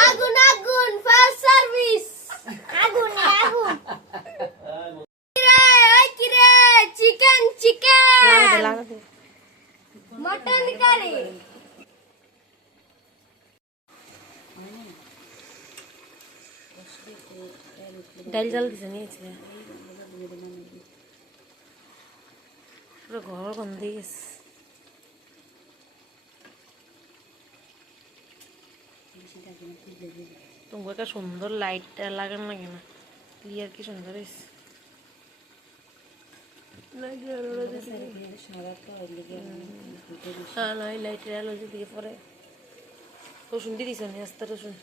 আগুন আগুন fire service আগুন আগুন কিরে ওই কিরে চিকেন চিকেন মটন কারি ডাল জাল দিছে নিয়েছে পুরো ঘর গন্ধে গেছে। তোমাকে একটা সুন্দর লাইটটা লাগানো লাগে না। ক্লিয়ার কি সুন্দর হয়েছে? হ্যাঁ নয় লাইটের আলো দিকে পরে। রসুন দিয়ে দিছ নি আস্তে রসুন।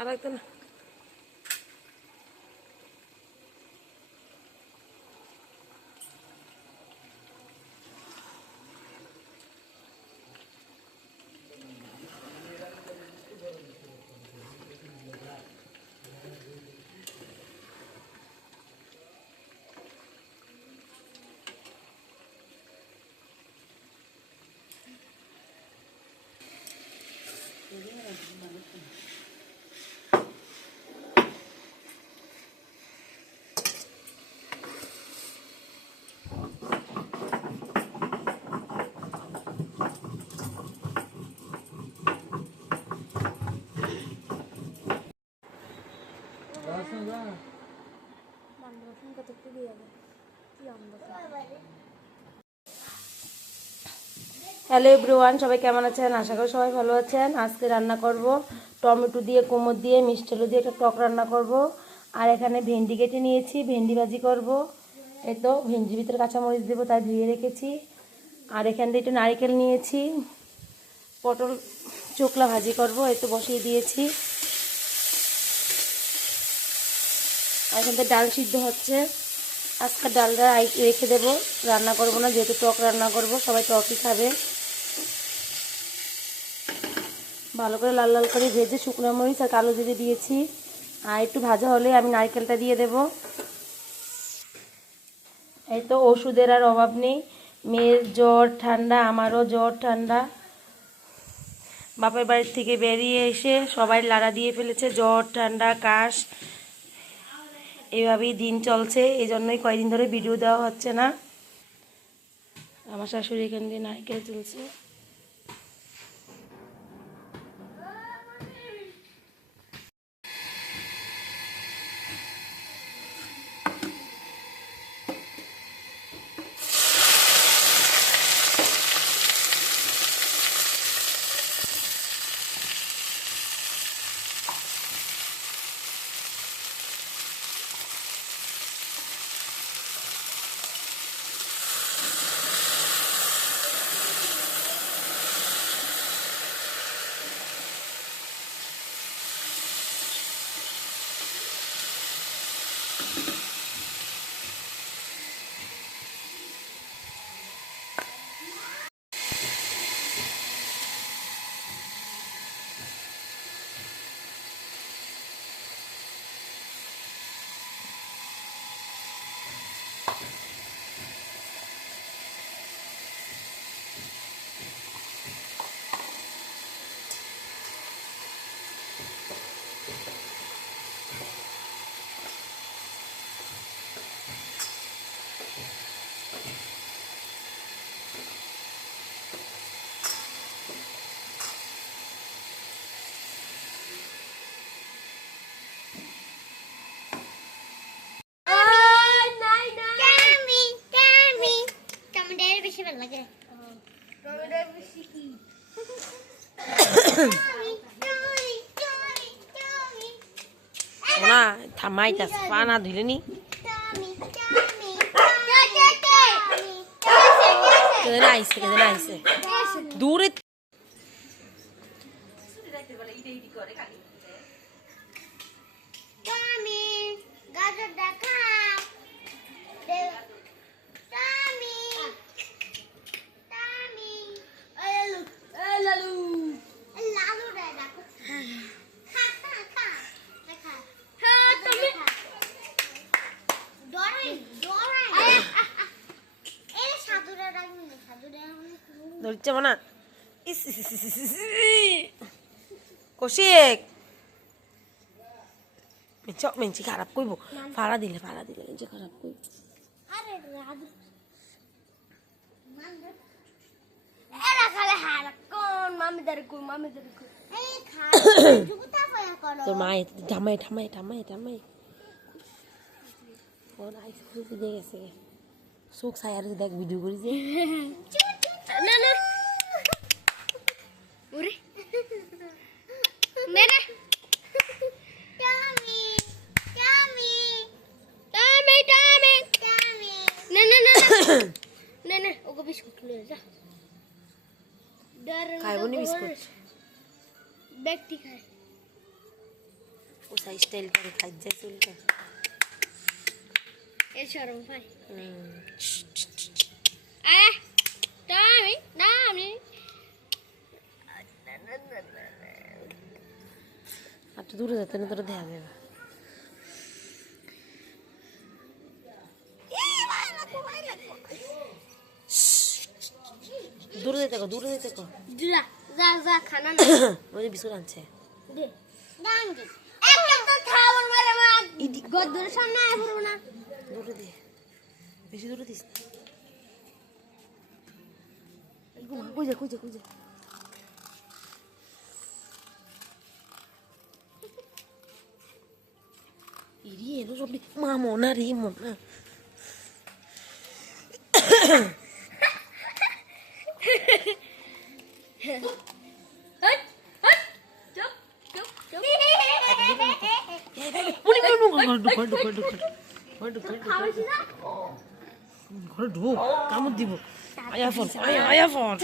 আর একটা না। হ্যালো এভরিওয়ান, সবাই কেমন আছেন? আশা করি সবাই ভালো আছেন। আজকে রান্না করব টমেটো দিয়ে কোমর দিয়ে, মিষ্টি আলু দিয়ে একটা টক রান্না করব। আর এখানে ভেন্ডি কেটে নিয়েছি, ভেন্ডি ভাজি করব। এই তো, ভেন্ডির ভিতরে কাঁচামরিচ দেবো, তাই ধুয়ে রেখেছি। আর এখান দিয়ে একটু নারিকেল নিয়েছি। পটল চোকলা ভাজি করব, এই তো বসিয়ে দিয়েছি। আর এখান থেকে ডাল সিদ্ধ হচ্ছে। আজকে ডালটা রেখে দেবো, রান্না করব না, যেহেতু টক রান্না করব, সবাই টকই খাবে। ভালো করে লাল লাল করে ভেজে শুকনো মরিচ আর কালো জিরে দিয়েছি। আর একটু ভাজা হলে আমি নারকেলটা দিয়ে দেব। এই তো ওষুধের আর অভাব নেই। মেয়ের জ্বর ঠান্ডা, আমারও জ্বর ঠান্ডা। বাপের বাড়ির থেকে বেরিয়ে এসে সবাই লাড়া দিয়ে ফেলেছে, জ্বর, ঠান্ডা, কাশ। এইভাবেই দিন চলছে এই জন্যই কয়দিন ধরে ভিডিও দেওয়া হচ্ছে না। আমার শাশুড়ি এখান দিয়ে নারকেল চলছে থামাই যাস পা না ধুলে নি কেদিন আইসে কেদিন আইসে দূরে গাজর দেখা টামি টামি লালু লালু লালু রে দেখো খা খা খা দেখা হ্যাঁ তুমি ডরাই ধরছে মনা। কৌশিক মেঞ্চি মেঞ্চি খারাপ কইব ফাড়া দিলে ফাড়া দিলে মেঞ্চি খারাপ কইব আরে রাধু এরা খালে হার কোন মামি দার কই মামি দার কই এই খা জুতা পায়া করো তোর মা ঠামাই ঠামাই ঠামাই ঠামাই ওর আইস খুশি দিয়ে গেছে আর দেখ ভিডিও করি যে না না ওরে মেরে টামি টামি টামি টামি টামি না না না না না ওগো বিস্কুট লয়ে যা ডর খাইব নি বিস্কুট? ব্যক্তি খায়। ও সাই স্টাইল করে খাই যায় চুলটা। এ পাই হুম। আয় টামি টামি আর তো দূরে যেতে না তোরা দেখা যাবে দূরে যেতে কো দূরে যেতে কো। যা যা যা খানা না। ওই যে বিস্কুট আনছে। দে ডাঙ্গি একটা তো খাবার মারে মা গদ্দর সামনে আয় পড়ব না। দূরে দে। বেশি দূরে দিস না। এই গো, কই যা কই যা কই যা। ইরি এলো সব মা রে মনা হট হট চুপ চুপ চুপ উনি কোন ঘর ঢুক ঘর ঢুক ঘর ঢুক ঘর ঢুক ঘর ঢুক খাওয়াইছি না ঘর ঢুক কামড় দিব আয়া ফোন আয়া আয়া ফোন।